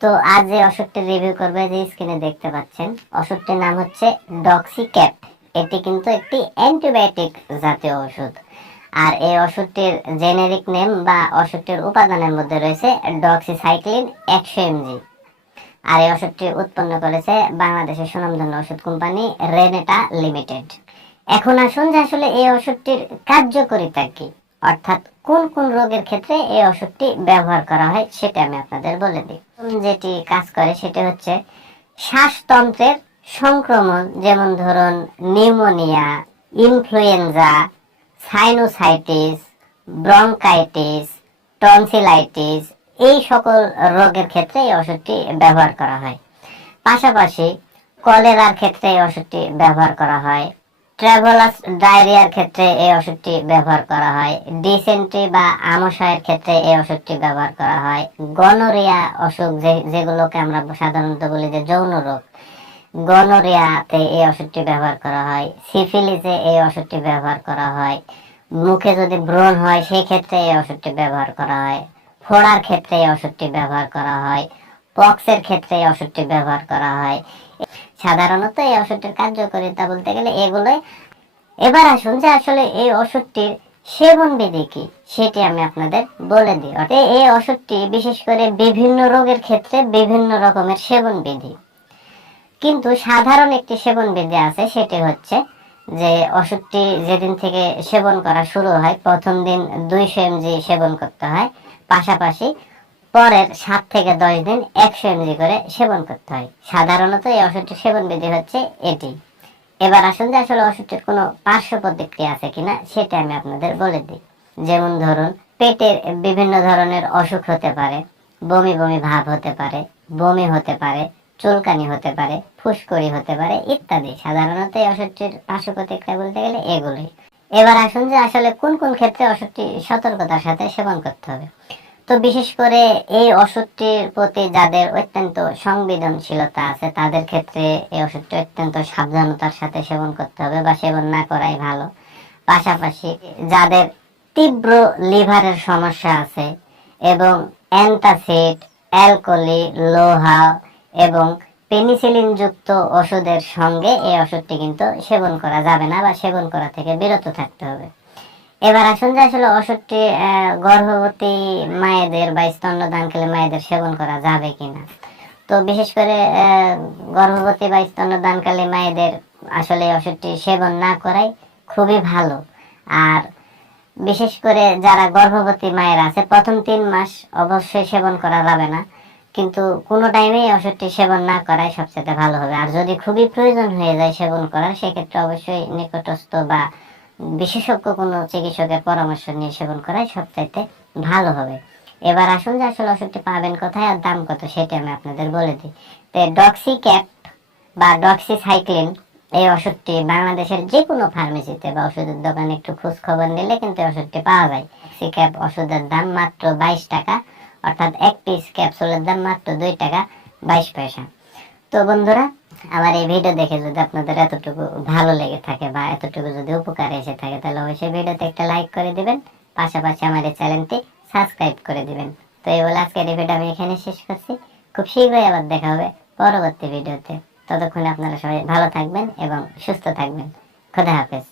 তো আজ যে ওষুধটি রিভিউ করবে যে স্ক্রিনে দেখতে পাচ্ছেন। ওষুধটির নাম হচ্ছে ডক্সিক্যাপ এটি কিন্তু একটি অ্যান্টিবায়োটিক জাতীয় ওষুধ। আর এই ওষুধটির জেনেরিক নেম বা ওষুধটির উপাদানের মধ্যে রয়েছে ডক্সিসাইক্লিন একশো এমজি। আর এই ওষুধটি উৎপন্ন করেছে বাংলাদেশের সুনামধন্য ওষুধ কোম্পানি রেনেটা লিমিটেড এখন আসুন যে আসলে এই ওষুধটির কার্যকারিতা কি। অর্থাৎ কোন কোন রোগের ক্ষেত্রে এই ওষুধটি ব্যবহার করা হয়, সেটা আমি আপনাদের বলে দিই। যেটি কাজ করে, সেটা হচ্ছে শ্বাসতন্ত্রের সংক্রমণ, যেমন ধরুন pneumonia, influenza, sinusitis, bronchitis, tonsillitis, এই সকল রোগের ক্ষেত্রে এই ওষুধটি ব্যবহার করা হয়। পাশাপাশি কলেরার ক্ষেত্রে এই ওষুধটি ব্যবহার করা হয়। ট্রাভেলাস ডায়রিয়ার ক্ষেত্রে এই ওষুধটি ব্যবহার করা হয়। ডিসেন্ট্রি বা আমশয়ের ক্ষেত্রে এই ওষুধটি ব্যবহার করা হয়। গনোরিয়া অসুখ যেগুলোকে আমরা সাধারণত বলি যে যৌন রোগ। গনোরিয়াতে এই ওষুধটি ব্যবহার করা হয়। সিফিলিসে এই ওষুধটি ব্যবহার করা হয়। মুখে যদি ব্রণ হয় সেই ক্ষেত্রে এই ওষুধটি ব্যবহার করা হয়। ফোড়ার ক্ষেত্রে এই ওষুধটি ব্যবহার করা হয়। পক্সের ক্ষেত্রে এই ওষুধটি ব্যবহার করা হয়। সাধারণত এই ওষুধটির কার্যকারিতা বলতে গেলে এগুলোই। এবার আসুন যে আসলে এই ওষুধটির সেবন বিধি কি, সেটি আমি আপনাদের বলে দিই। অর্থাৎ এই ওষুধটি বিশেষ করে বিভিন্ন রোগের ক্ষেত্রে বিভিন্ন রকমের সেবন বিধি কিন্তু সাধারণ একটি সেবন বিধি আছে, সেটি হচ্ছে যে ওষুধটি যেদিন থেকে সেবন করা শুরু হয়, প্রথম দিন দুইশো এমজি সেবন করতে হয়। পাশাপাশি পরের সাত থেকে দশ দিন একশো এমজি করে সেবন করতে হয়। সাধারণত এই ওষুধটির সেবন বিধি হচ্ছে এটি। এবার আসুন যে আসলে ওষুধটির কোনো পার্শ্ব প্রতিক্রিয়া আছে কিনা, সেটা আমি আপনাদের বলে দিই। যেমন ধরুন, পেটের বিভিন্ন ধরনের অসুখ হতে পারে, বমি বমি ভাব হতে পারে, বমি হতে পারে, চুলকানি হতে পারে, ফুসকুড়ি হতে পারে ইত্যাদি। সাধারণত এই ওষুধটির পার্শ্ব প্রতিক্রিয়া বলতে গেলে এগুলোই। এবার আসুন যে আসলে কোন কোন ক্ষেত্রে অসুখটি সতর্কতার সাথে সেবন করতে হবে। তো বিশেষ করে এই ওষুধটির প্রতি যাদের অত্যন্ত সংবেদনশীলতা আছে, তাদের ক্ষেত্রে এই ওষুধটি অত্যন্ত সাবধানতার সাথে সেবন করতে হবে বা সেবন না করাই ভালো। পাশাপাশি যাদের তীব্র লিভারের সমস্যা আছে এবং অ্যান্টাসিড অ্যালকোলি লোহা এবং পেনিসিলিন যুক্ত ওষুধের সঙ্গে এই ওষুধটি কিন্তু সেবন করা যাবে না বা সেবন করা থেকে বিরত থাকতে হবে। এবার আসুন যে আসলে ওষুধটি গর্ভবতী মায়েদের বা স্তন্যদানকালী মায়েদের সেবন করা যাবে কিনা। তো বিশেষ করে গর্ভবতী বা স্তন্যদানকালী মায়েদের আসলে ওষুধটি সেবন না করাই খুবই ভালো। আর বিশেষ করে যারা গর্ভবতী মায়ের আছে, প্রথম তিন মাস অবশ্যই সেবন করা যাবে না। কিন্তু কোনো টাইমেই ওষুধটি সেবন না করাই সবচেয়ে ভালো হবে। আর যদি খুবই প্রয়োজন হয়ে যায় সেবন করার, সেক্ষেত্রে অবশ্যই নিকটস্থ বা বিশেষজ্ঞ কোনো চিকিৎসকের পরামর্শ নিয়ে সেবন করাই সবচাইতে ভালো হবে। এবার আসুন যে আসলে ওষুধটি পাবেন কোথায় আর দাম কত, সেটা আমি আপনাদের বলে দিই। তো ডক্সি ক্যাপ বা ডক্সিসাইক্লিন এই ওষুধটি বাংলাদেশের যে কোনো ফার্মেসিতে বা ওষুধের দোকানে একটু খোঁজ খবর নিলে কিন্তু ওষুধটি পাওয়া যায়। ডক্সি ক্যাপ ওষুধের দাম মাত্র বাইশ টাকা, অর্থাৎ এক পিস ক্যাপসুলের দাম মাত্র দুই টাকা বাইশ পয়সা। তো বন্ধুরা আমার এই ভিডিও দেখে যদি আপনাদের এতটুকু ভালো লেগে থাকে বা এতটুকু যদি উপকার এসে থাকে, তাহলে অবশ্যই ভিডিওতে একটা লাইক করে দিবেন। পাশাপাশি আমার এই চ্যানেলটি সাবস্ক্রাইব করে দিবেন। তো এই বলে আজকের এই ভিডিও আমি এখানে শেষ করছি। খুব শীঘ্রই আবার দেখা হবে পরবর্তী ভিডিওতে ততক্ষণে আপনারা সবাই ভালো থাকবেন এবং সুস্থ থাকবেন। খোদা হাফেজ।